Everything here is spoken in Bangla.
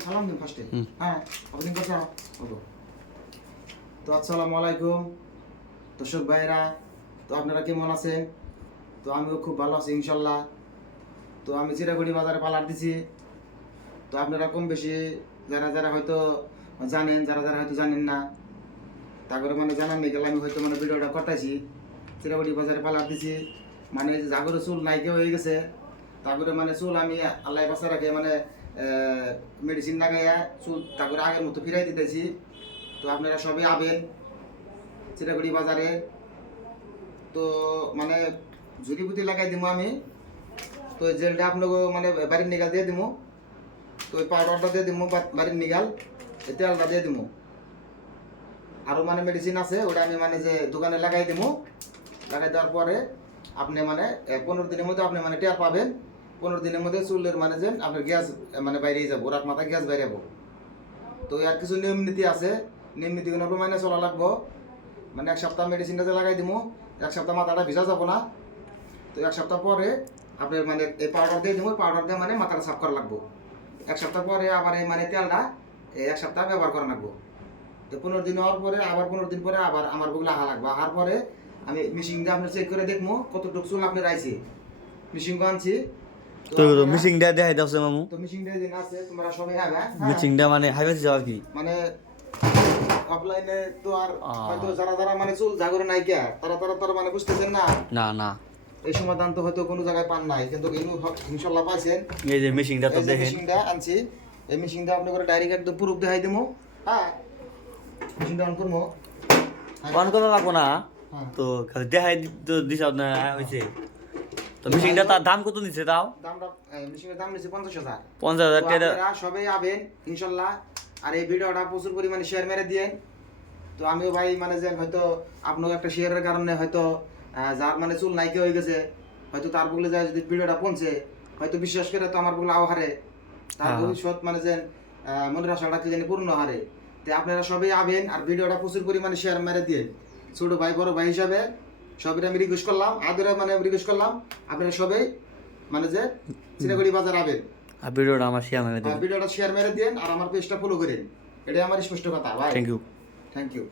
সালাম দিন ফার্স্টে। হ্যাঁ, আপনি কথা বলো। তো আসসালামু আলাইকুম দর্শক ভাইরা, তো আপনারা কেমন আছেন? তো আমিও খুব ভালো আছি ইনশাল্লাহ। তো আমি চিরাগুড়ি বাজারে পালার দিছি। তো আপনারা কম বেশি যারা যারা হয়তো জানেন, যারা যারা হয়তো জানেন না, তারপরে মানে জানান নিয়ে গেলে আমি হয়তো মানে ভিডিওটা করতেছি। চিরাগুড়ি বাজারে পালার দিছি, মানে জাগরে চুল নাইকে হয়ে গেছে। তারপরে মানে চুল আমি আল্লাহ বাসা রাখে মানে মেডিসিন লাগাইয়া চুল তারপরে আগের মতো ফিরাই দিতেছি। তো আপনারা সবাই আবেন চিরাগুড়ি বাজারে। তো মানে ঝুড়িপুতি লাগাই দিব আমি। তো এই জেলটা আপনাকে মানে বাড়ির নিগাল দিয়ে দিব। তো ওই পাউডারটা দিয়ে দিব বাড়ির নিগাল, এই তেলটা দিয়ে দিব। আরও মানে মেডিসিন আছে, ওটা আমি মানে যে দোকানে লাগাই দিব। লাগাই দেওয়ার পরে আপনি মানে 15 দিনের মধ্যে আপনি মানে টের পাবেন। 15 দিনের মধ্যে চুলের মানে যে আপনার গ্যাস মানে বাইরেই যাবো, রাত মাথা গ্যাস বাইরে যাবো। তো আর কিছু নিয়ম নীতি আছে, নিয়ম নীতিগুলো মানে চলা লাগবো। মানে এক সপ্তাহ মেডিসিনটা যে লাগাই দিব, এক সপ্তাহ মাথাটা ভিজা যাবো না। তো এক সপ্তাহ পরে আপনার মানে এই পাউডার দিয়ে দিব, পাউডার দিয়ে মানে মাথাটা সাফ করা লাগবো। এক সপ্তাহ পরে আবার এই মানে তেলটা এক সপ্তাহ ব্যবহার করা লাগবো। তো 15 দিন হওয়ার পরে আবার 15 দিন পরে আবার আমার বগুলো আহা লাগবে। আহার পরে আমি মিশিংটা আপনার চেক করে দেখবো কতটুকু চুল আপনার আইছে। মিশিং আনছি। তো মিশিংটা দেখাই দাও মামু। তো মিশিংটা যেন আছে তোমরা সবাই হবে। মিশিংটা মানে হাইওয়ে যাওয়া কি মানে অফলাইনে তো আর হয়তো যারা যারা মানে চুল জাগরে নাইকা তারা তারা তারা মানে বুঝতেছেন না। না না এই সমাধান তো হয়তো কোনো জায়গায় পান নাই, কিন্তু ইনশাল্লাহ পাইছেন। এই যে মিশিংটা তো দেখেন, মেশিনটা আনছি। এই মেশিনটা আপনি করে ডাইরেক্ট একদম প্রুফ দেখাই দেবো। হ্যাঁ, মেশিনটা অন করবো। অন করা লাগবো না, তো খালি দেখাই তো দিছ না হইছে। তো মিশিংটা তার দাম কত নিছে তাও? দামটা মেশিনের দাম নিচ্ছে 50,000। 50,000 টাকা। আপনারা সবাই আবেন ইনশাল্লাহ। আর এই ভিডিওটা প্রচুর পরিমাণে শেয়ার মেরে দিয়ে। তো আমিও ভাই মানে যে হয়তো আপনাকে একটা শেয়ারের কারণে হয়তো যার মানে চুল নাইকে হয়ে গেছে, হয়তো তার বলে যায় যদি ভিডিওটা পৌঁছে, হয়তো বিশ্বাস করে তো আমার বলে আহারে তার ভবিষ্যৎ মানে যে মনের আশাটা কি জানি পূর্ণ হারে। তো আপনারা সবাই আবেন আর ভিডিওটা প্রচুর পরিমাণে শেয়ার মেরে দিয়ে। ছোট ভাই বড় ভাই হিসাবে সবাই আমি রিকোয়েস্ট করলাম, আদরে মানে রিকোয়েস্ট করলাম আপনারা সবাই মানে যে চিরাগুড়ি বাজার আবেন। আর ভিডিওটা আমার শেয়ার মেরে দিন, ভিডিওটা শেয়ার মেরে দিন আর আমার পেজটা ফলো করেন। এটাই আমার স্পষ্ট কথা ভাই। Thank you. Thank you.